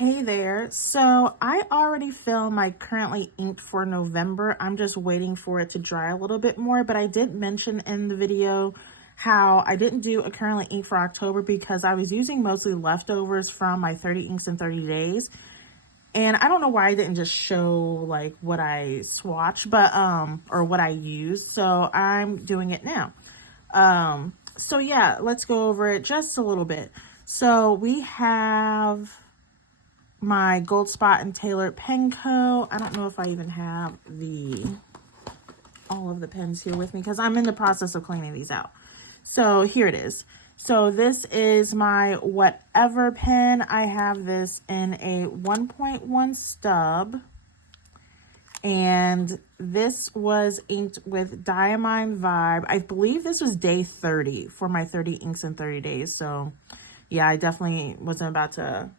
Hey there. So I already filled my currently inked for November. I'm just waiting for it to dry a little bit more, but I did mention in the video how I didn't do a currently ink for October because I was using mostly leftovers from my 30 inks in 30 days. And I don't know why I didn't just show like what I swatched, but or what I used. So I'm doing it now. So yeah, let's go over it just a little bit. So we have my Gold Spot and Tailored pen co. I don't know if I even have all of the pens here with me because I'm in the process of cleaning these out. So here it is. So this is my Whatever pen. I have this in a 1.1 stub. And this was inked with Diamine Vibe. I believe this was day 30 for my 30 inks in 30 days. So yeah, I definitely wasn't about to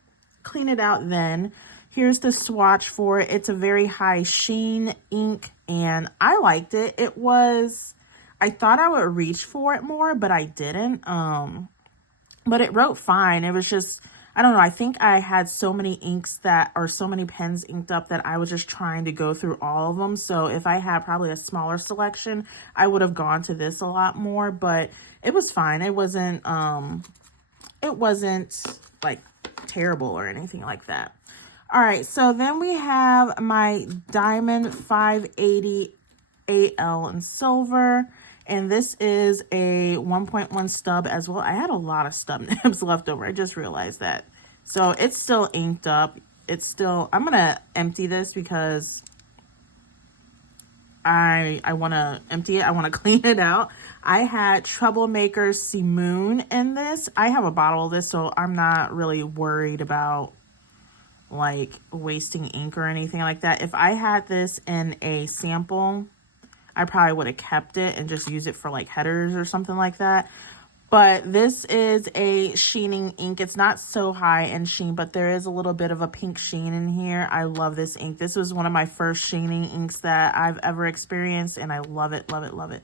clean it out then. Here's the swatch for it. It's a very high sheen ink and I liked it. I thought I would reach for it more, but I didn't. But it wrote fine. It was just, I don't know. I think I had so many inks so many pens inked up that I was just trying to go through all of them. So if I had probably a smaller selection, I would have gone to this a lot more, but it was fine. It wasn't like terrible or anything like that. All right, so then we have my Diamond 580 AL in silver, and this is a 1.1 stub as well. I had a lot of stub nibs left over. I just realized that. So it's still inked up. I'm gonna empty this because I want to empty it. I want to clean it out. I had Troublemaker Simoon in this. I have a bottle of this, so I'm not really worried about like wasting ink or anything like that. If I had this in a sample, I probably would have kept it and just use it for like headers or something like that. But this is a sheening ink. It's not so high in sheen, but there is a little bit of a pink sheen in here. I love this ink. This was one of my first sheening inks that I've ever experienced, and I love it, love it, love it.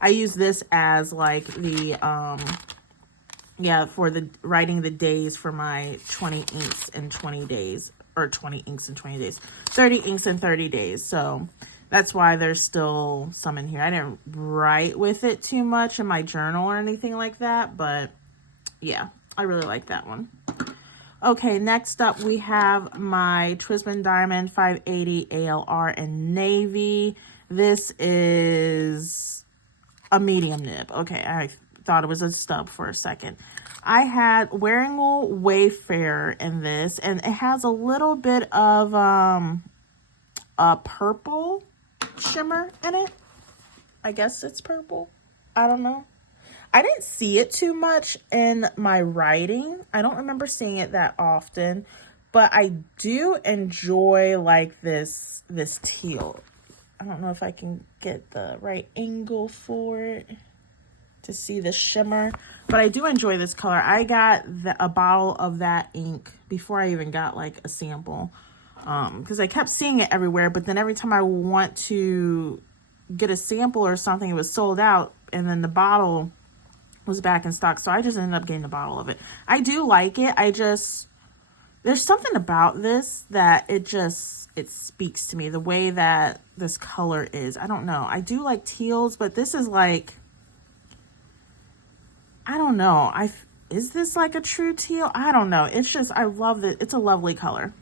I use this as like the, for the writing the days for my 20 inks in 20 days, or 20 inks in 20 days, 30 inks in 30 days. So that's why there's still some in here. I didn't write with it too much in my journal or anything like that, but yeah, I really like that one. Okay, next up we have my Talisman Diamond 580 ALR in navy. This is a medium nib. Okay, I thought it was a stub for a second. I had Wearing Wool Wayfarer in this, and it has a little bit of a purple shimmer in it. I guess it's purple. I don't know. I didn't see it too much in my writing. I don't remember seeing it that often, but I do enjoy like this teal. I don't know if I can get the right angle for it to see the shimmer, but I do enjoy this color. I got a bottle of that ink before I even got like a sample, because I kept seeing it everywhere, but then every time I want to get a sample or something, it was sold out, and then the bottle was back in stock, so I just ended up getting a bottle of it. I do like it. There's something about this that it speaks to me, the way that this color is. I don't know. I do like teals, but this is like, I don't know. Is this like a true teal? I don't know. It's just, I love it. It's a lovely color.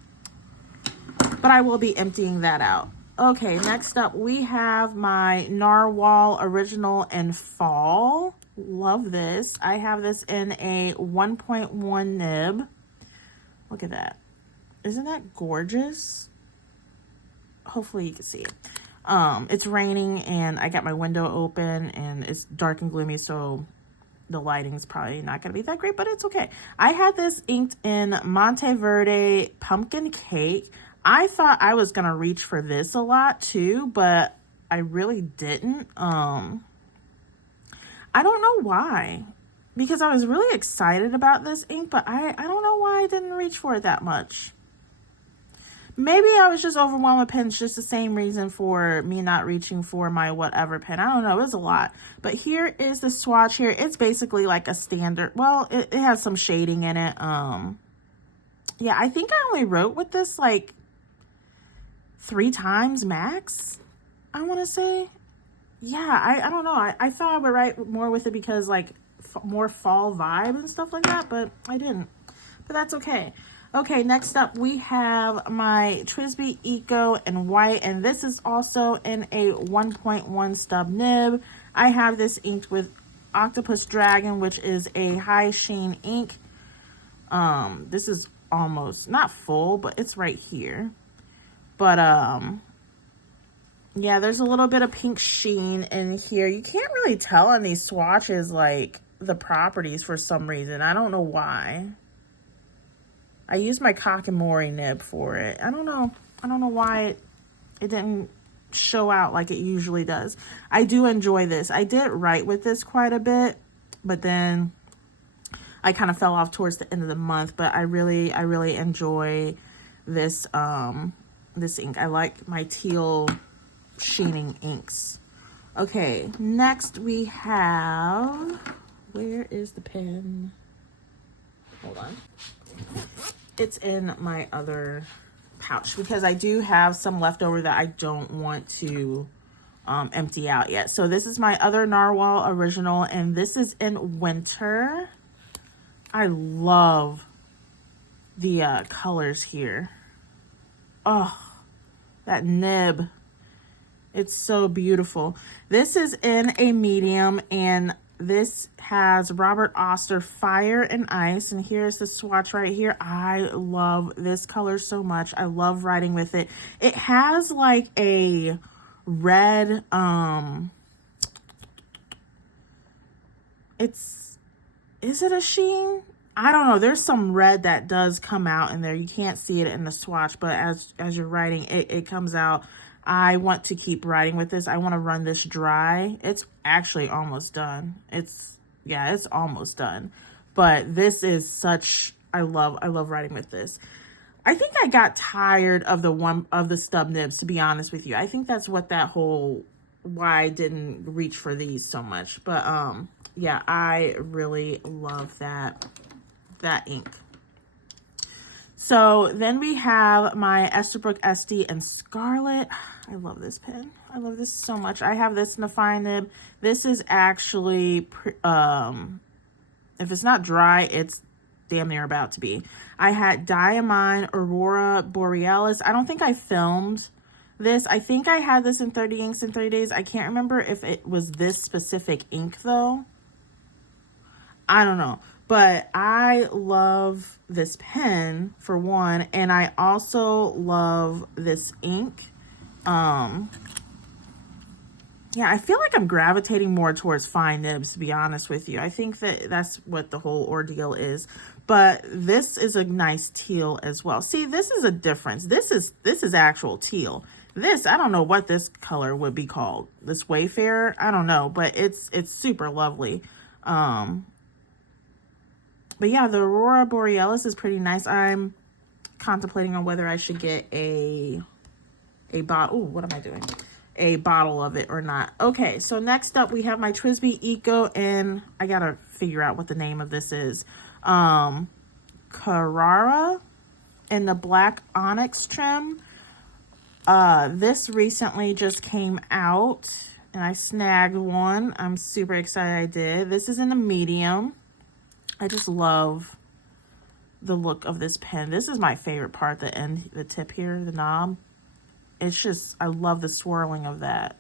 But I will be emptying that out. Okay, next up we have my Narwhal Original in Fall. Love this. I have this in a 1.1 nib. Look at that. Isn't that gorgeous? Hopefully you can see it. It's raining and I got my window open and it's dark and gloomy, so the lighting's probably not going to be that great, but it's okay. I had this inked in Monteverde Pumpkin Cake. I thought I was going to reach for this a lot too, but I really didn't. I don't know why, because I was really excited about this ink, but I don't know why I didn't reach for it that much. Maybe I was just overwhelmed with pens, just the same reason for me not reaching for my Whatever pen. I don't know, it was a lot. But here is the swatch here. It's basically like a standard, well, it has some shading in it. Yeah, I think I only wrote with this like 3 times max, I want to say. Yeah, I don't know. I thought I would write more with it because like more fall vibe and stuff like that, but I didn't. But that's okay. Okay, next up we have my TWSBI Eco in white, and this is also in a 1.1 stub nib. I have this inked with Octopus Dragon, which is a high sheen ink. This is almost not full, but it's right here. But yeah, there's a little bit of pink sheen in here. You can't really tell on these swatches like the properties for some reason. I don't know why. I used my Kakamori nib for it. I don't know why it didn't show out like it usually does. I do enjoy this. I did write with this quite a bit, but then I kind of fell off towards the end of the month. But I really enjoy this this ink. I like my teal sheening inks. Okay, next we have, where is the pen? Hold on. It's in my other pouch because I do have some leftover that I don't want to empty out yet. So this is my other Narwhal original, and this is in winter. I love the colors here. Oh, that nib. It's so beautiful. This is in a medium, and this has Robert Oster Fire and Ice, and here's the swatch right here. I love this color so much. I love writing with it. It has like a red, is it a sheen? I don't know. There's some red that does come out in there. You can't see it in the swatch, but as you're writing, it comes out. I want to keep writing with this. I want to run this dry. It's actually almost done. It's almost done. But this is such, I love writing with this. I think I got tired of the stub nibs, to be honest with you. I think that's what why I didn't reach for these so much. But yeah, I really love that ink. So then we have my Esterbrook SD in Scarlet. I love this pen. I love this so much. I have this in a fine nib. This is actually, if it's not dry, it's damn near about to be. I had Diamine Aurora Borealis. I don't think I filmed this. I think I had this in 30 inks in 30 days. I can't remember if it was this specific ink though. I don't know. But I love this pen for one, and I also love this ink. Yeah, I feel like I'm gravitating more towards fine nibs, to be honest with you. I think that's what the whole ordeal is. But this is a nice teal as well. See, this is a difference. This is actual teal. This, I don't know what this color would be called. This Wayfarer, I don't know, but it's super lovely. But yeah, the Aurora Borealis is pretty nice. I'm contemplating on whether I should get a bottle. Ooh, what am I doing? A bottle of it or not. Okay, so next up we have my TWSBI Eco, and I gotta figure out what the name of this is. Carrara in the black onyx trim. This recently just came out, and I snagged one. I'm super excited I did. This is in the medium. I just love the look of this pen. This is my favorite part, the end, the tip here, the knob. It's just, I love the swirling of that.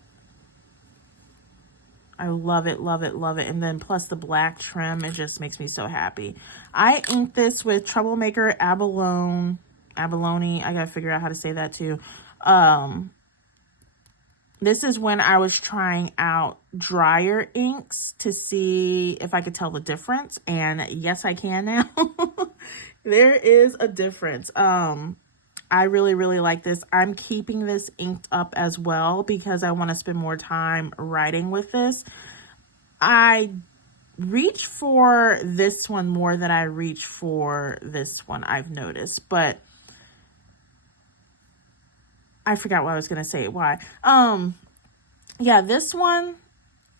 I love it, love it, love it. And then plus the black trim, it just makes me so happy. I inked this with Troublemaker Abalone. I gotta figure out how to say that too. This is when I was trying out drier inks to see if I could tell the difference. And yes, I can now. There is a difference. I really like this. I'm keeping this inked up as well because I want to spend more time writing with this. I reach for this one more than I reach for this one, I've noticed. But I forgot what I was going to say. Why? Yeah, this one,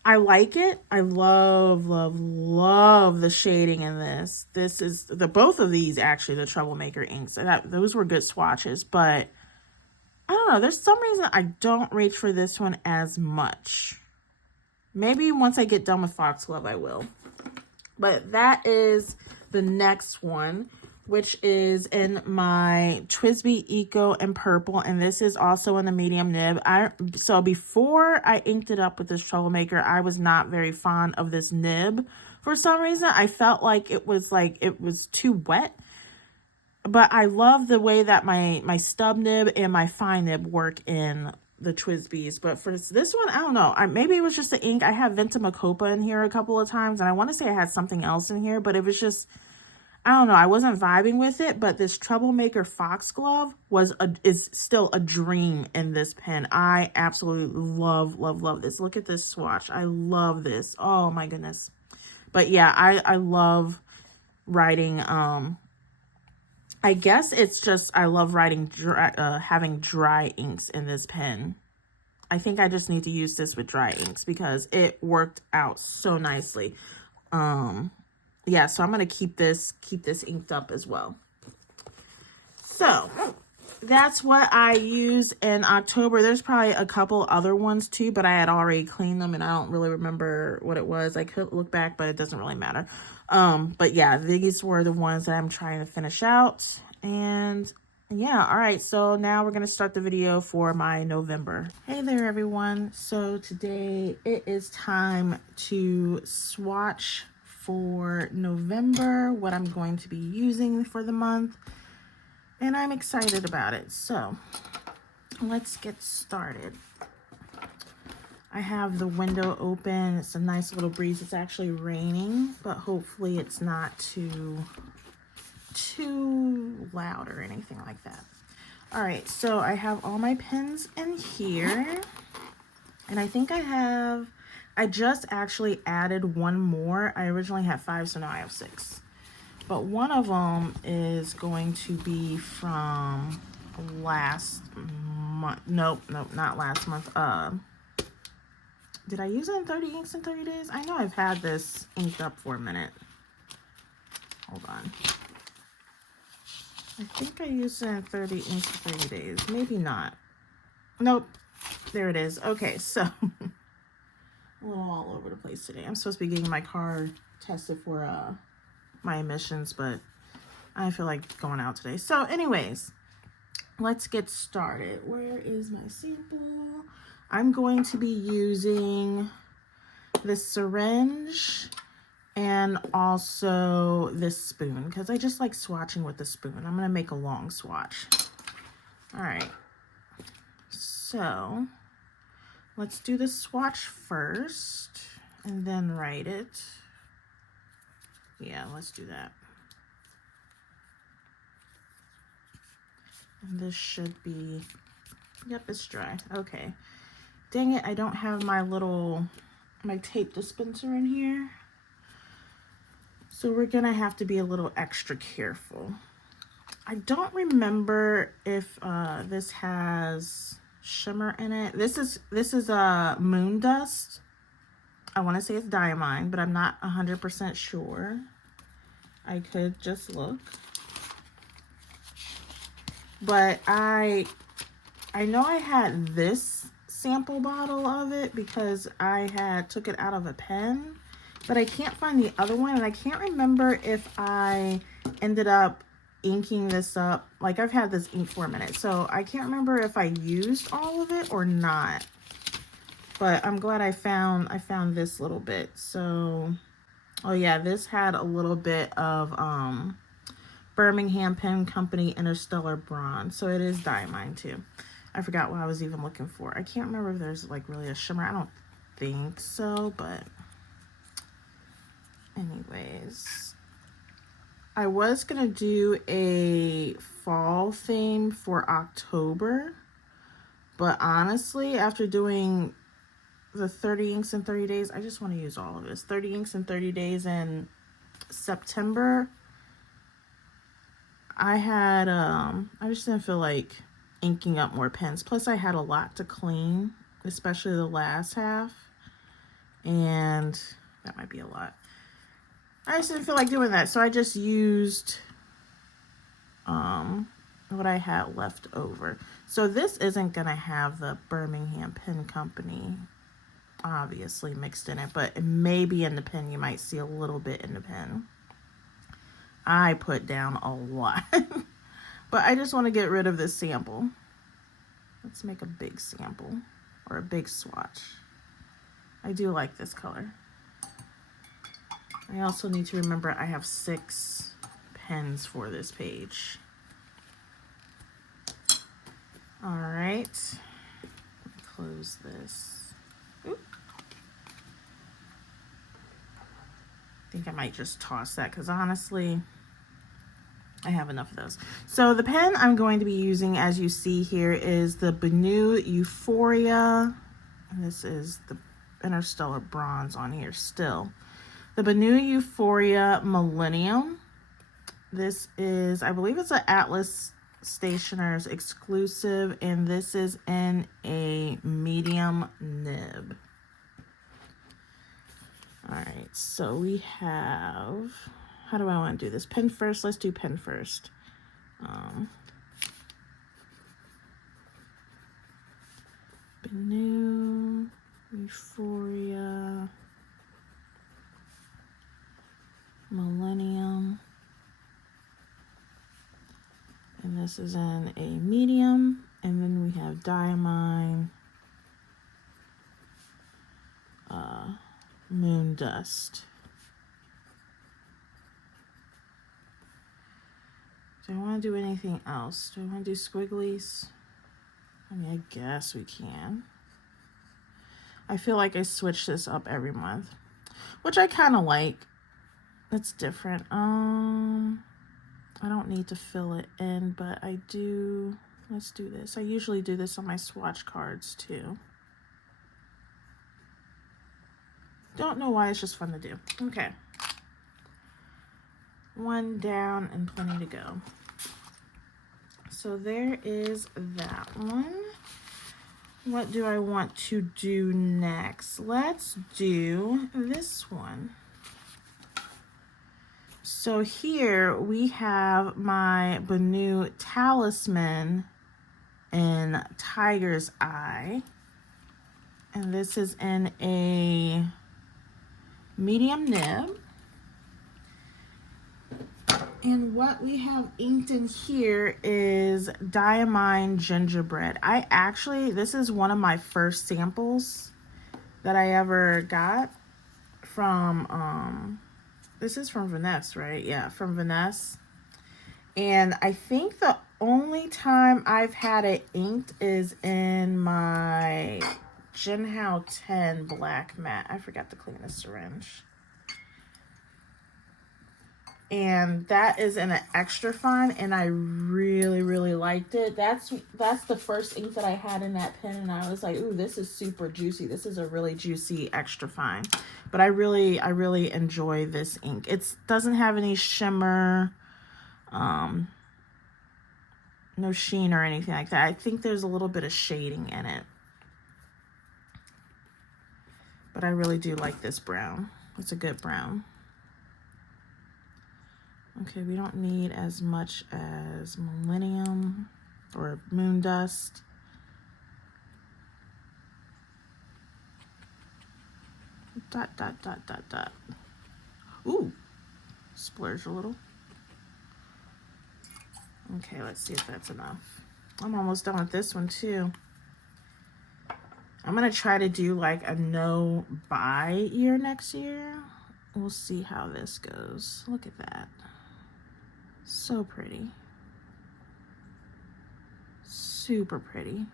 I like it. I love, love, love the shading in this. This is both of these actually, the Troublemaker inks. Those were good swatches, but I don't know. There's some reason I don't reach for this one as much. Maybe once I get done with Foxglove, I will. But that is the next one, which is in my TWSBI Eco in purple, and this is also in the medium nib. So before I inked it up with this Troublemaker, I was not very fond of this nib. For some reason, I felt like it was too wet. But I love the way that my stub nib and my fine nib work in the TWSBIs. But for this one, I don't know. Maybe it was just the ink. I have Ventimacopa in here a couple of times, and I want to say I had something else in here, but it was just, I don't know. I wasn't vibing with it, but this Troublemaker Foxglove is still a dream in this pen. I absolutely love, love, love this. Look at this swatch. I love this. Oh my goodness. But yeah, I love writing, I guess it's just, I love writing, having dry inks in this pen. I think I just need to use this with dry inks because it worked out so nicely. Yeah, so I'm going to keep this inked up as well. So that's what I used in October. There's probably a couple other ones too, but I had already cleaned them and I don't really remember what it was. I could look back, but it doesn't really matter. But yeah, these were the ones that I'm trying to finish out. And yeah, all right, so now we're gonna start the video for my November. Hey there everyone. So today it is time to swatch for November, what I'm going to be using for the month, and I'm excited about it. So let's get started. I have the window open. It's a nice little breeze. It's actually raining, but hopefully it's not too loud or anything like that. All right, so I have all my pens in here, and I think I just actually added one more. I originally had 5, so now I have 6. But one of them is going to be from last month. Nope, not last month. Did I use it in 30 inks in 30 days? I know I've had this inked up for a minute. Hold on. I think I used it in 30 inks in 30 days. Maybe not. Nope. There it is. Okay, so a little all over the place today. I'm supposed to be getting my car tested for my emissions, but I feel like going out today. So anyways, let's get started. Where is my sample? I'm going to be using this syringe and also this spoon because I just like swatching with the spoon. I'm going to make a long swatch. All right. So let's do the swatch first and then write it. Yeah, let's do that. And this should be, yep, it's dry. Okay. Dang it, I don't have my tape dispenser in here. So we're gonna have to be a little extra careful. I don't remember if this has shimmer in it. This is a moon dust. I want to say it's Diamine, but I'm not 100% sure. I could just look. But I know I had this sample bottle of it because I took it out of a pen, but I can't find the other one, and I can't remember if I ended up inking this up. Like, I've had this ink for a minute, so I can't remember if I used all of it or not. But I'm glad I found this little bit. So, oh yeah, this had a little bit of Birmingham Pen Company Interstellar Bronze. So it is Diamine too. I forgot what I was even looking for. I can't remember if there's like really a shimmer. I don't think so, but anyways. I was gonna do a fall theme for October, but honestly, after doing the 30 inks in 30 days, I just want to use all of this. 30 inks in 30 days in September. I just didn't feel like inking up more pens. Plus I had a lot to clean, especially the last half. and that might be a lot. I just didn't feel like doing that, so I just used what I had left over. So this isn't gonna have the Birmingham Pen Company obviously mixed in it, but maybe in the pen you might see a little bit in the pen. I put down a lot. But I just want to get rid of this sample. Let's make a big sample or a big swatch. I do like this color. I also need to remember I have 6 pens for this page. All right, close this. Oop. I think I might just toss that because honestly, I have enough of those. So the pen I'm going to be using, as you see here, is the Benu Euphoria. And this is the Interstellar Bronze on here still. The Benu Euphoria Millenium. This is, I believe it's an Atlas Stationer's exclusive, and this is in a medium nib. All right, so we have, how do I want to do this? Pen first, let's do pen first. Benu, Euphoria, Millenium. And this is in a medium. And then we have Diamine, Moon Dust. Do I want to do anything else? Do I want to do squigglies? I mean, I guess we can. I feel like I switch this up every month, which I kind of like. It's different. I don't need to fill it in, but I do. Let's do this. I usually do this on my swatch cards too. Don't know why, it's just fun to do. Okay. 1 down and 20 to go. So there is that one. What do I want to do next? Let's do this one. So here we have my Benu Talisman in Tiger's Eye. And this is in a medium nib. And what we have inked in here is Diamine Gingerbread. This is one of my first samples that I ever got from, this is from Vanessa, right? Yeah, from Vanessa. And I think the only time I've had it inked is in my Jinhao 10 black matte. I forgot to clean the syringe. And that is in an extra fine, and I really, really liked it. That's the first ink that I had in that pen, and I was like, ooh, this is super juicy. This is a really juicy extra fine. But I really enjoy this ink. It doesn't have any shimmer, no sheen or anything like that. I think there's a little bit of shading in it. But I really do like this brown. It's a good brown. Okay, we don't need as much as Millenium or Moon Dust. Dot, dot, dot, dot, dot. Ooh, splurge a little. Okay, let's see if that's enough. I'm almost done with this one too. I'm gonna try to do like a no buy year next year. We'll see how this goes. Look at that. So pretty. Super pretty.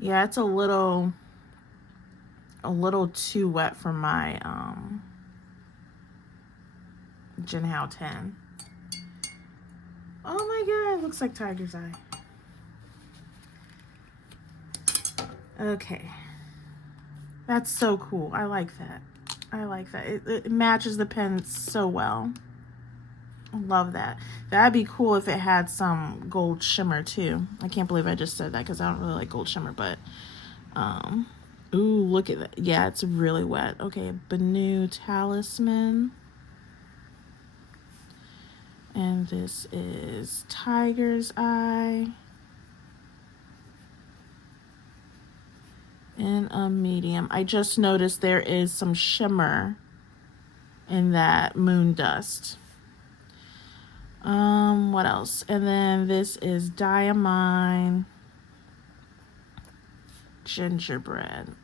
Yeah, it's a little too wet for my Jinhao 10. Oh my god, it looks like Tiger's Eye. Okay. That's so cool. I like that. I like that. It matches the pen so well. Love that. That'd be cool if it had some gold shimmer too. I can't believe I just said that because I don't really like gold shimmer, but ooh, look at that. Yeah, it's really wet. Okay, Benu Talisman. And this is Tiger's Eye. In a medium. I just noticed there is some shimmer in that moon dust. What else? And then this is Diamine Gingerbread.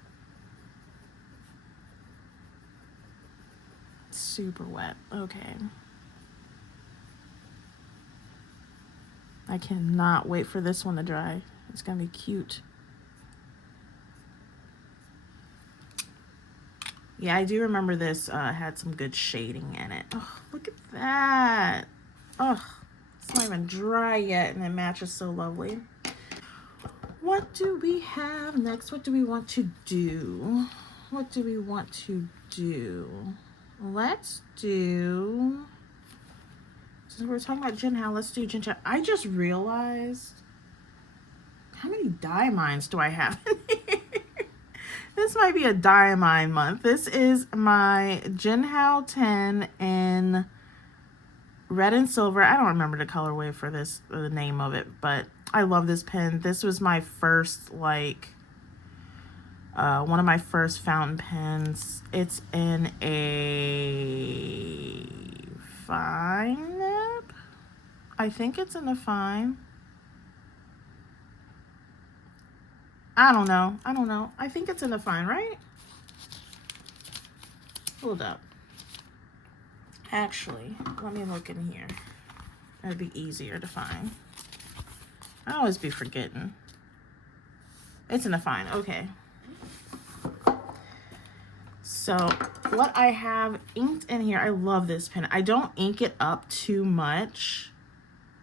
Super wet. Okay. I cannot wait for this one to dry. It's gonna be cute. Yeah, I do remember this had some good shading in it. Oh, look at that. Oh, it's not even dry yet and it matches so lovely. What do we have next? What do we want to do? What do we want to do? Let's do... Since we're talking about Jinhao, let's do Jinhao. I just realized... How many Diamines do I have in here? This might be a Diamine month. This is my Jinhao 10 in red and silver. I don't remember the colorway for this, the name of it, but I love this pen. This was my first, like, one of my first fountain pens. It's in a fine nib. I think it's in a fine. I don't know. I think it's in the fine, right? Hold up. Actually, let me look in here. That'd be easier to find. I always be forgetting. It's in the fine. Okay. So what I have inked in here, I love this pen. I don't ink it up too much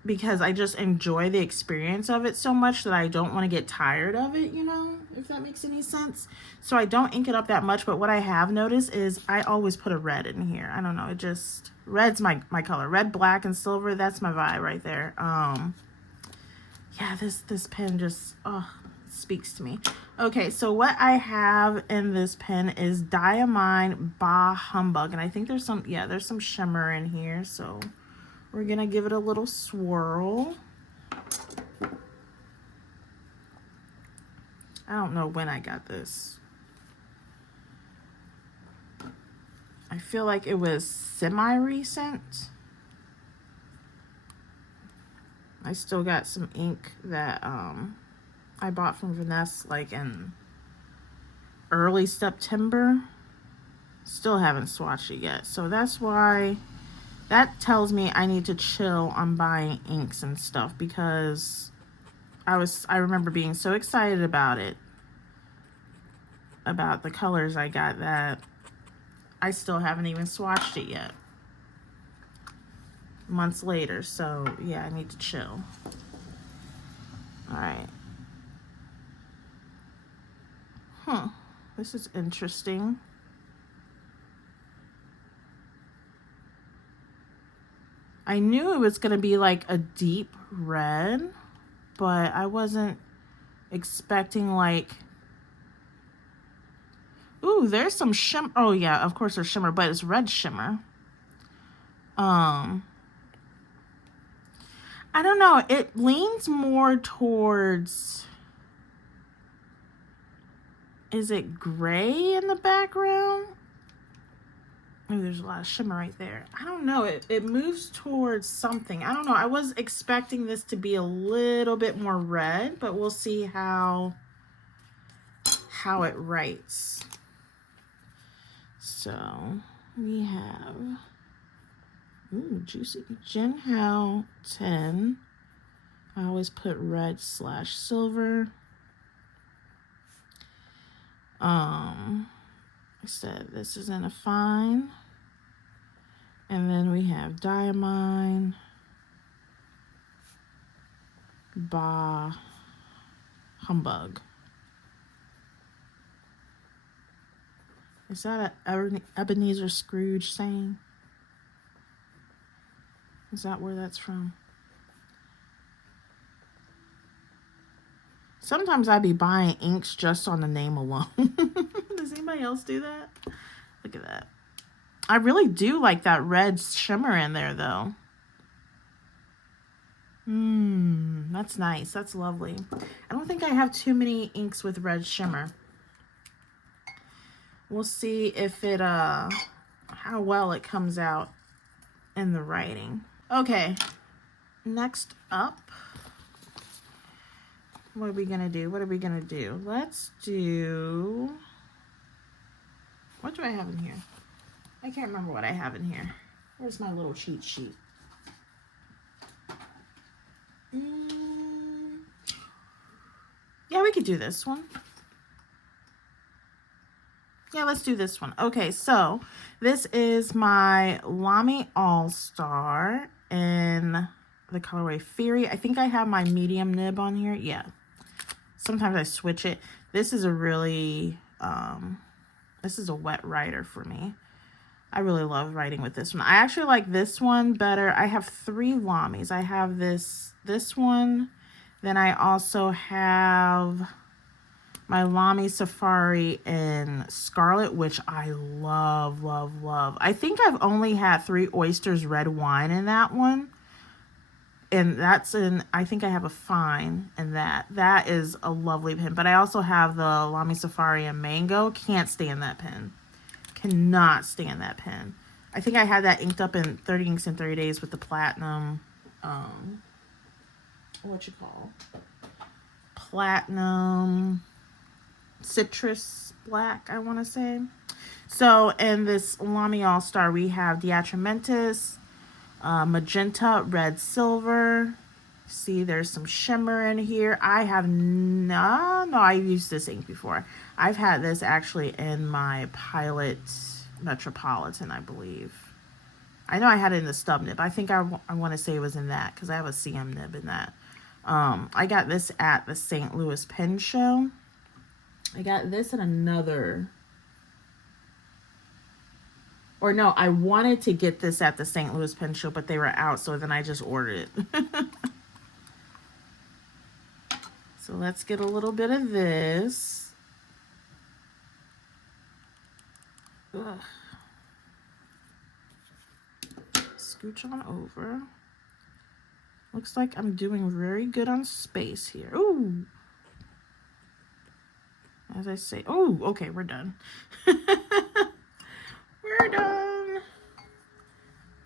because I just enjoy the experience of it so much that I don't want to get tired of it, you know, if that makes any sense. So I don't ink it up that much, but what I have noticed is I always put a red in here. I don't know, it just, red's my color. Red, black, and silver, that's my vibe right there. Yeah, this pen just, speaks to me. Okay, so what I have in this pen is Diamine by Humbug, and I think there's some, yeah, there's some shimmer in here, so we're gonna give it a little swirl. I don't know when I got this. I feel like it was semi-recent. I still got some ink that I bought from Vanessa like in early September. Still haven't swatched it yet, so that's why. That tells me I need to chill on buying inks and stuff because I remember being so excited about it, about the colors I got, that I still haven't even swatched it yet. Months later, so yeah, I need to chill. All right. This is interesting. I knew it was going to be like a deep red, but I wasn't expecting like... Ooh, there's some shimmer. Oh yeah, of course there's shimmer, but it's red shimmer. I don't know. It leans more towards... Is it gray in the background? Ooh, there's a lot of shimmer right there. I don't know. It moves towards something. I don't know. I was expecting this to be a little bit more red, but we'll see how it writes. So we have, ooh, juicy Jinhao 10. I always put red/silver. I said this is in a fine. And then we have Diamine by Humbug. Is that a Ebenezer Scrooge saying? Is that where that's from? Sometimes I be buying inks just on the name alone. Does anybody else do that? Look at that. I really do like that red shimmer in there, though. That's nice. That's lovely. I don't think I have too many inks with red shimmer. We'll see if it, how well it comes out in the writing. Okay, next up, what are we gonna do? What are we gonna do? Let's do, what do I have in here? I can't remember what I have in here. Where's my little cheat sheet? Yeah, we could do this one. Yeah, let's do this one. Okay, so this is my Lamy All-Star in the colorway Fury. I think I have my medium nib on here. Yeah. Sometimes I switch it. This is a really, this is a wet writer for me. I really love writing with this one. I actually like this one better. I have 3 Lamys. I have this one. Then I also have my Lamy Safari in Scarlet, which I love, love, love. I think I've only had 3 Oysters Red Wine in that one. And that's in, I think I have a fine in that. That is a lovely pen. But I also have the Lamy Safari in Mango. Can't stand that pen. Cannot stand that pen. I think I had that inked up in 30 Inks in 30 Days with the platinum, what you call? Platinum citrus black, I want to say. So in this Lamy All-Star, we have DeAtramentis, Magenta, Red Silver. See, there's some shimmer in here. I have no, I've used this ink before. I've had this actually in my Pilot Metropolitan, I believe. I know I had it in the stub nib. I think I want to say it was in that because I have a CM nib in that. I got this at the St. Louis Pen Show. I got this in another, or no, I wanted to get this at the St. Louis Pen Show, but they were out, so then I just ordered it. So let's get a little bit of this. Ugh. Scooch on over. Looks like I'm doing very good on space here. Ooh. As I say, oh, okay, we're done. We're done.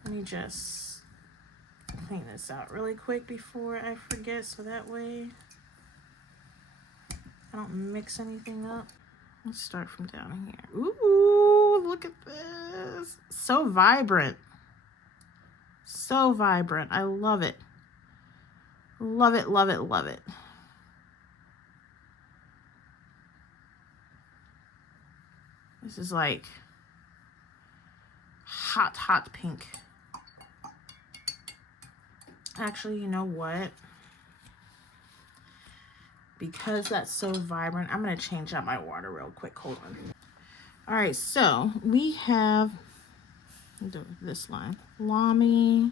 Let me just clean this out really quick before I forget, so that way I don't mix anything up. Let's start from down here. Ooh, look at this. So vibrant. So vibrant. I love it. Love it, love it, love it. This is like hot, hot pink. Actually, you know what? Because that's so vibrant, I'm going to change out my water real quick. Hold on. All right, so we have this line. Lamy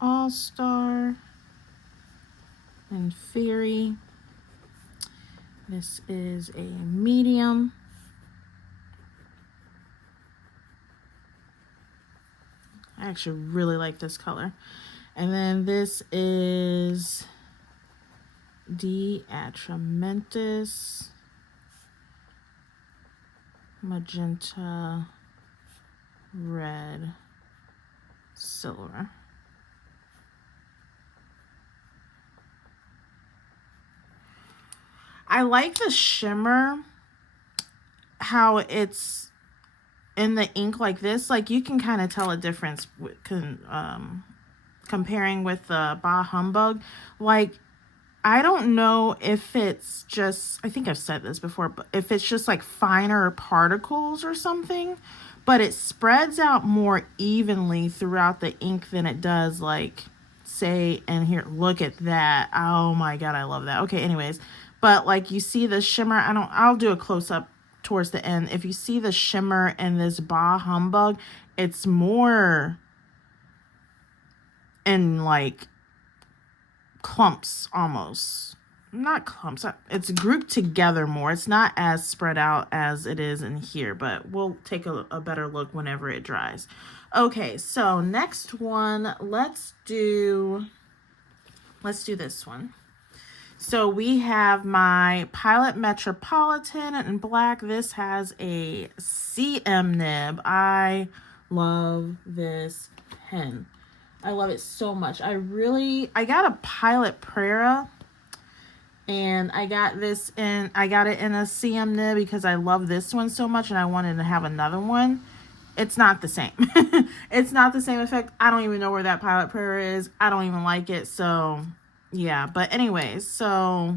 All-Star and Fury. This is a medium. I actually really like this color. And then this is DeAtramentis, Magenta, Red, Silver. I like the shimmer, how it's in the ink like this. Like you can kind of tell a difference comparing with the Humbug. Like, I don't know if it's just, I think I've said this before, but if it's just like finer particles or something, but it spreads out more evenly throughout the ink than it does like, say, and here, look at that. Oh my God, I love that. Okay, anyways. But like you see the shimmer, I'll do a close up towards the end. If you see the shimmer in this Humbug, it's more in like clumps almost. Not clumps, it's grouped together more. It's not as spread out as it is in here, but we'll take a better look whenever it dries. Okay, so next one, let's do this one. So we have my Pilot Metropolitan in black. This has a CM nib. I love this pen. I love it so much. I got a Pilot Prera, and I got it in a CM nib because I love this one so much and I wanted to have another one. It's not the same. It's not the same effect. I don't even know where that Pilot Prera is. I don't even like it. So yeah, but anyways, so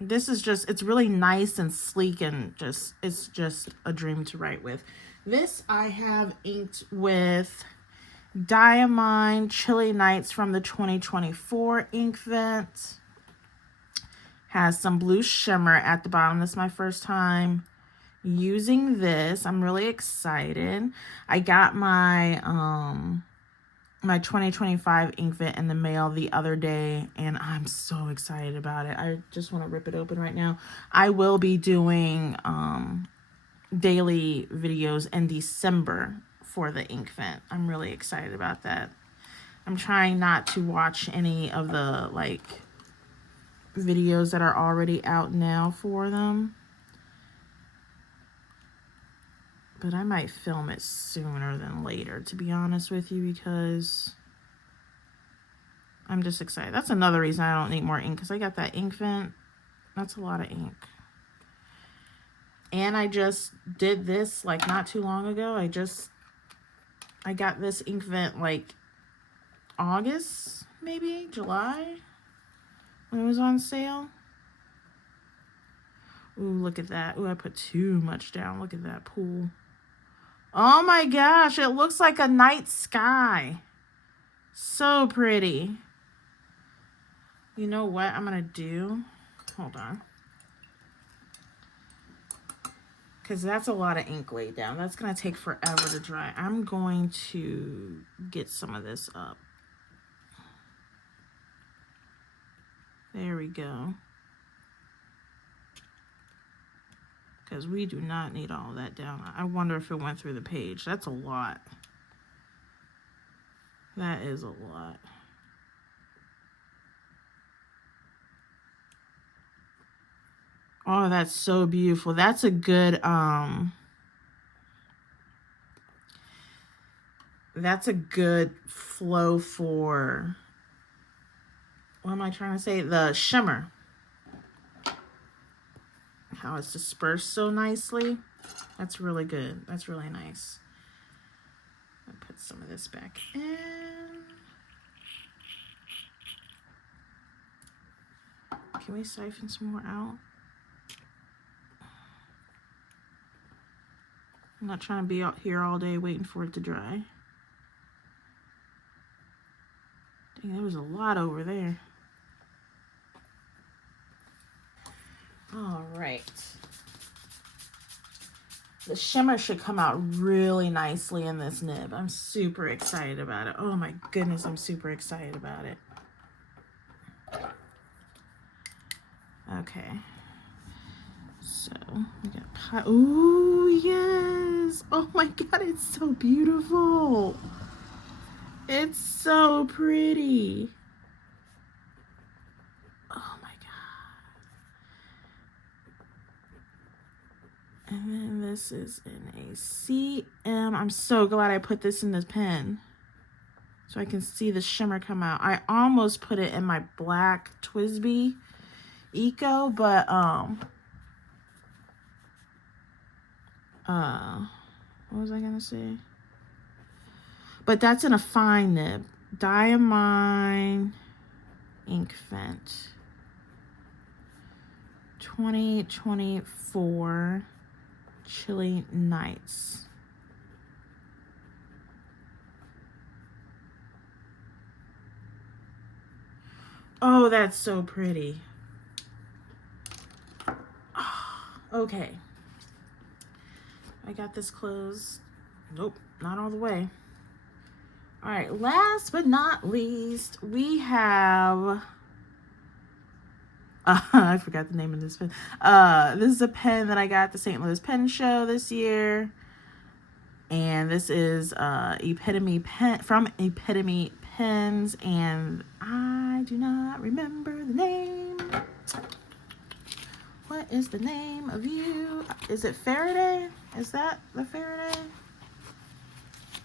this is just, it's really nice and sleek and it's just a dream to write with. This I have inked with Diamine Chilly Nights from the 2024 ink vent. Has some blue shimmer at the bottom. This is my first time using this. I'm really excited. I got my my 2025 ink vent in the mail the other day, and I'm so excited about it. I just want to rip it open right now. I will be doing daily videos in December for the ink vent. I'm really excited about that. I'm trying not to watch any of the like videos that are already out now for them, but I might film it sooner than later, to be honest with you, because I'm just excited. That's another reason I don't need more ink, because I got that ink vent. That's a lot of ink. And I just did this like not too long ago. I got this ink vent like August, maybe July, when it was on sale. Ooh, look at that. Ooh, I put too much down. Look at that pool. Oh my gosh, it looks like a night sky. So pretty. You know what I'm gonna do? Hold on. Because that's a lot of ink laid down. That's gonna take forever to dry. I'm going to get some of this up. There we go. Because we do not need all that down. I wonder if it went through the page. That's a lot. That is a lot. Oh, that's so beautiful. That's a good, that's a good flow for, what am I trying to say? The shimmer. How it's dispersed so nicely. That's really good. That's really nice. I'll put some of this back in. Can we siphon some more out? I'm not trying to be out here all day waiting for it to dry. Dang, there was a lot over there. All right. The shimmer should come out really nicely in this nib. I'm super excited about it. Oh my goodness, I'm super excited about it. Okay. So, we got ooh, yes. Oh my God, it's so beautiful. It's so pretty. Oh my God. And then this is in a CM. I'm so glad I put this in this pen so I can see the shimmer come out. I almost put it in my black Twisby Eco, but what was I gonna say? But that's in a fine nib. Diamine ink vent 2024 Chilly Nights. Oh, that's so pretty. Okay. I got this closed. Nope, not all the way. All right, last but not least, we have, I forgot the name of this pen. This is a pen that I got at the St. Louis Pen Show this year. And this is Epitome pen from Epitome Pens, and I do not remember the name. What is the name of you? Is it Faraday? Is that the Faraday?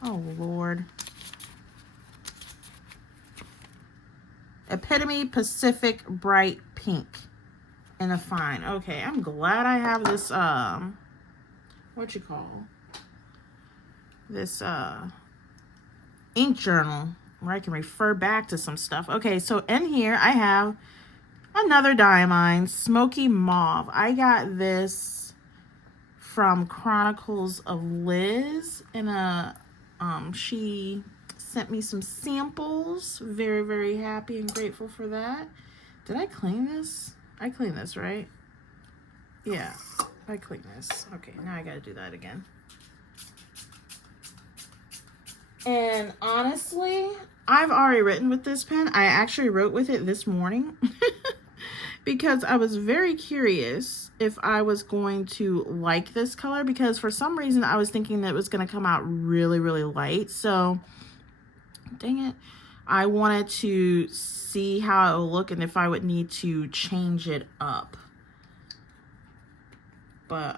Oh, Lord. Epitome Pacific Bright Pink in a fine. Okay, I'm glad I have this, what you call this, ink journal where I can refer back to some stuff. Okay, so in here I have another Diamine, Smokey Mauve. I got this from Chronicles of Liz in a, she sent me some samples. Very, very happy and grateful for that. Did I clean this? I cleaned this, right? Yeah, I cleaned this. Okay, now I gotta do that again. And honestly, I've already written with this pen. I actually wrote with it this morning because I was very curious if I was going to like this color, because for some reason I was thinking that it was going to come out really, really light. So, dang it. I wanted to see how it would look and if I would need to change it up. But,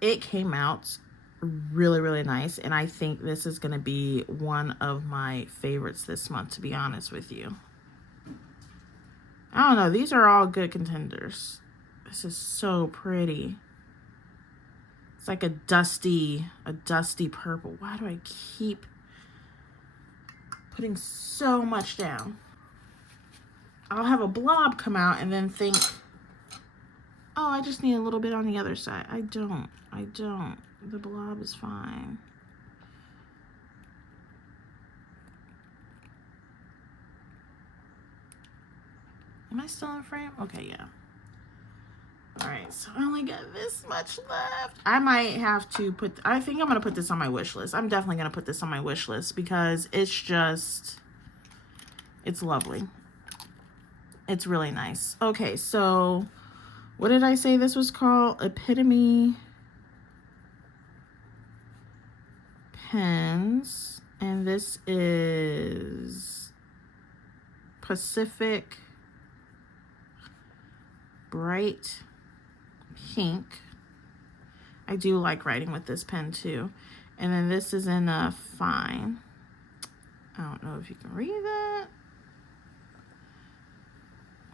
it came out really, really nice, and I think this is going to be one of my favorites this month, to be honest with you. I don't know, these are all good contenders. This is so pretty. It's like a dusty purple. Why do I keep putting so much down? I'll have a blob come out and then think, oh, I just need a little bit on the other side. I don't. The blob is fine. Am I still in frame? Okay, yeah. All right, so I only got this much left. I might have to put, I think I'm going to put this on my wish list. I'm definitely going to put this on my wish list because it's just, it's lovely. It's really nice. Okay, so what did I say this was called? Epitome Pens, and this is Pacific Bright Pink. I do like writing with this pen too. And then this is in a fine. I don't know if you can read that.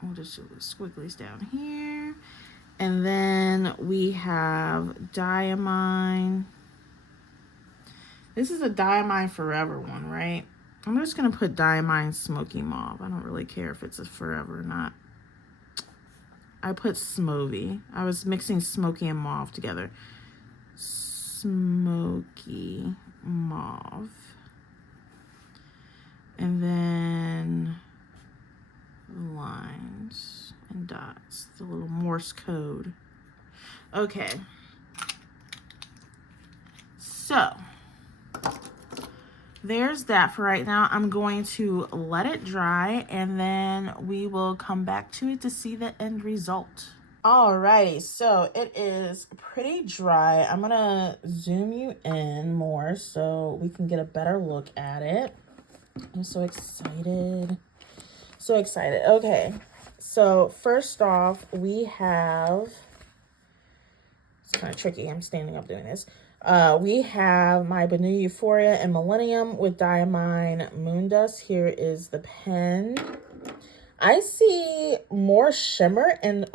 We'll just do the squigglies down here. And then we have Diamine. This is a Diamine Forever one, right? I'm just going to put Diamine Smokey Mauve. I don't really care if it's a Forever or not. I put Smokey. I was mixing Smokey and Mauve together. Smokey Mauve. And then lines and dots. The little Morse code. Okay. So there's that for right now. I'm going to let it dry and then we will come back to it to see the end result. Alrighty, so it is pretty dry. I'm gonna zoom you in more so we can get a better look at it. I'm so excited. So excited. Okay, so first off, we have, it's kind of tricky. I'm standing up doing this. We have my Benu Euphoria and Millenium with Diamine Moondust. Here is the pen. I see more shimmer and,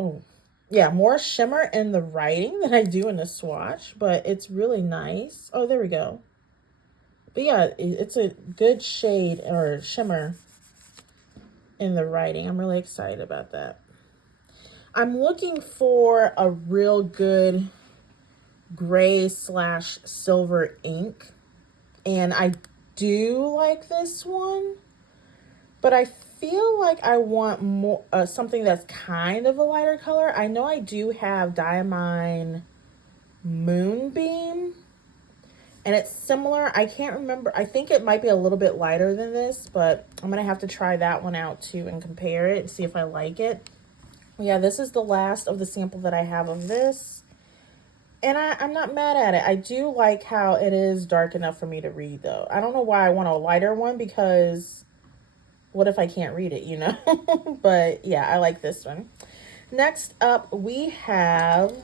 more shimmer in the writing than I do in the swatch, but it's really nice. Oh, there we go. But yeah, it's a good shade or shimmer in the writing. I'm really excited about that. I'm looking for a real good gray / silver ink, and I do like this one, but I feel like I want more something that's kind of a lighter color. I know I do have Diamine Moonbeam, And it's similar. I can't remember. I think it might be a little bit lighter than this, but I'm going to have to try that one out too and compare it and see if I like it. Yeah, this is the last of the sample that I have of this. And I'm not mad at it. I do like how it is dark enough for me to read, though. I don't know why I want a lighter one, because what if I can't read it, you know? But yeah, I like this one. Next up, we have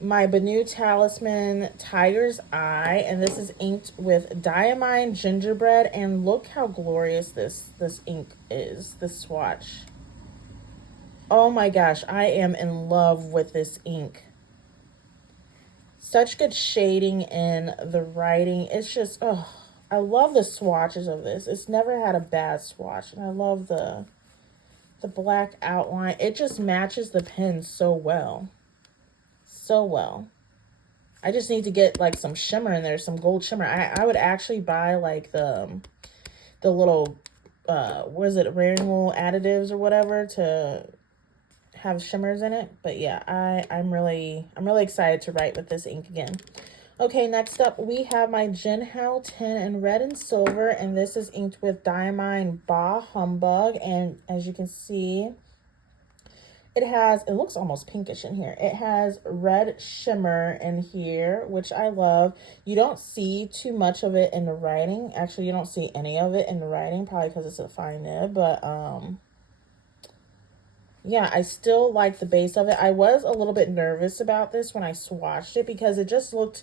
my Benu Talisman Tiger's Eye, and this is inked with Diamine Gingerbread, and look how glorious this ink is, this swatch. Oh my gosh, I am in love with this ink. Such good shading in the writing. It's just, oh, I love the swatches of this. It's never had a bad swatch, and I love the black outline. It just matches the pen so well. So well. I just need to get like some shimmer in there, some gold shimmer. I would actually buy like the little what is it, wearing wool additives or whatever to have shimmers in it. But yeah, I'm really excited to write with this ink again. Okay, next up we have my Jinhao 10 in red and silver, and this is inked with Diamine Humbug, and as you can see, it looks almost pinkish in here. It has red shimmer in here, which I love. You don't see too much of it in the writing. Actually, you don't see any of it in the writing, probably because it's a fine nib, but yeah, I still like the base of it. I was a little bit nervous about this when I swatched it because it just looked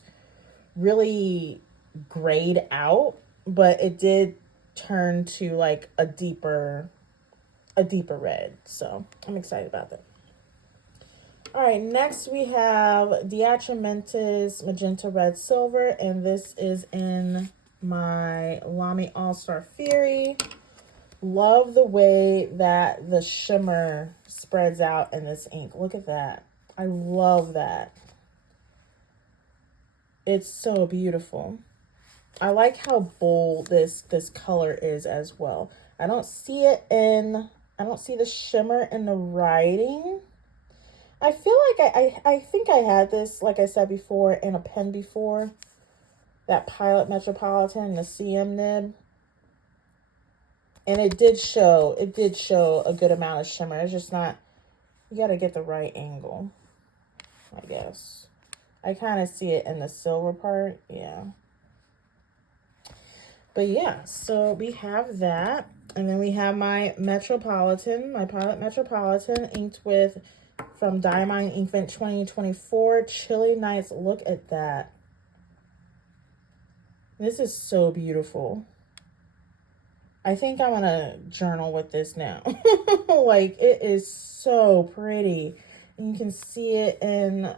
really grayed out, but it did turn to like a deeper red. So I'm excited about that. All right, next we have DeAtramentis Magenta Red Silver, and this is in my Lamy All-Star Fury. Love the way that the shimmer spreads out in this ink. Look at that. I love that. It's so beautiful. I like how bold this color is as well. I don't see the shimmer in the writing. I feel like I think I had this, like I said before, in a pen before. That Pilot Metropolitan, the CM nib. And it did show a good amount of shimmer. It's just not, you got to get the right angle, I guess. I kind of see it in the silver part, yeah. But yeah, so we have that. And then we have my Metropolitan, my Pilot Metropolitan, inked with, from Diamine Inkvent 2024, Chilly Nights. Look at that. This is so beautiful. I think I'm gonna journal with this now. Like, it is so pretty. And you can see it in,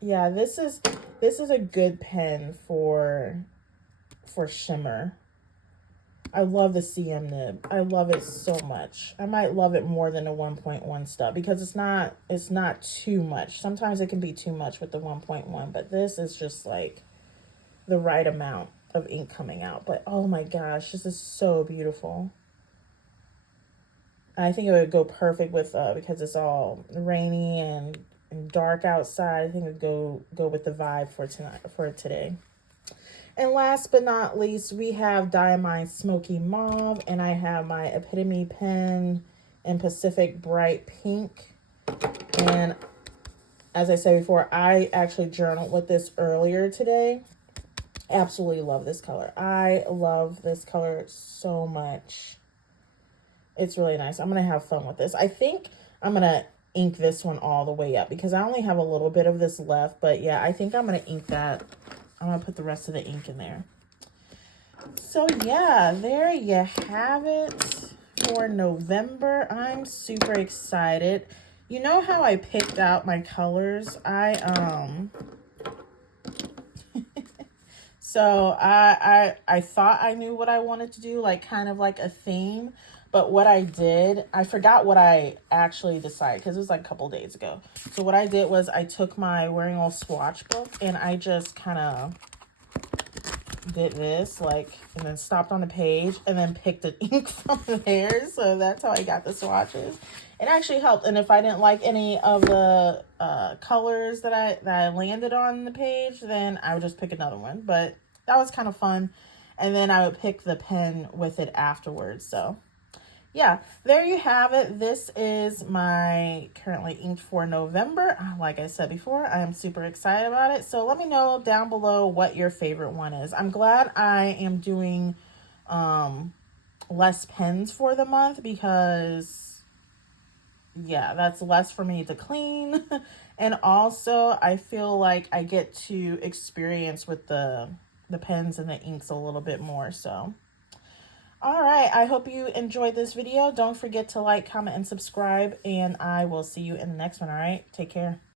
yeah, this is a good pen for shimmer. I love the CM nib. I love it so much. I might love it more than the 1.1 stuff because it's not too much. Sometimes it can be too much with the 1.1, but this is just like the right amount of ink coming out. But oh my gosh, this is so beautiful. I think it would go perfect with because it's all rainy and dark outside. I think it would go with the vibe for today. And last but not least, we have Diamine Smokey Mauve, and I have my Epitome pen in Pacific Bright Pink. And as I said before, I actually journaled with this earlier today. Absolutely love this color. I love this color so much. It's really nice. I'm going to have fun with this. I think I'm going to ink this one all the way up because I only have a little bit of this left. But yeah, I think I'm going to ink that. I'm going to put the rest of the ink in there. So yeah, there you have it for November. I'm super excited. You know how I picked out my colors? So I thought I knew what I wanted to do, like kind of like a theme. But what I did, I forgot what I actually decided because it was like a couple days ago. So what I did was I took my Wearing All swatch book and I just kind of did this, like, and then stopped on the page and then picked an ink from there. So that's how I got the swatches. It actually helped. And if I didn't like any of the colors that I landed on the page, then I would just pick another one. But that was kind of fun. And then I would pick the pen with it afterwards. So yeah, there you have it. This is my currently inked for November. Like I said before, I am super excited about it. So let me know down below what your favorite one is. I'm glad I am doing less pens for the month because, yeah, that's less for me to clean. And also, I feel like I get to experience with the pens and the inks a little bit more, so... All right, I hope you enjoyed this video. Don't forget to like, comment, and subscribe, and I will see you in the next one, all right? Take care.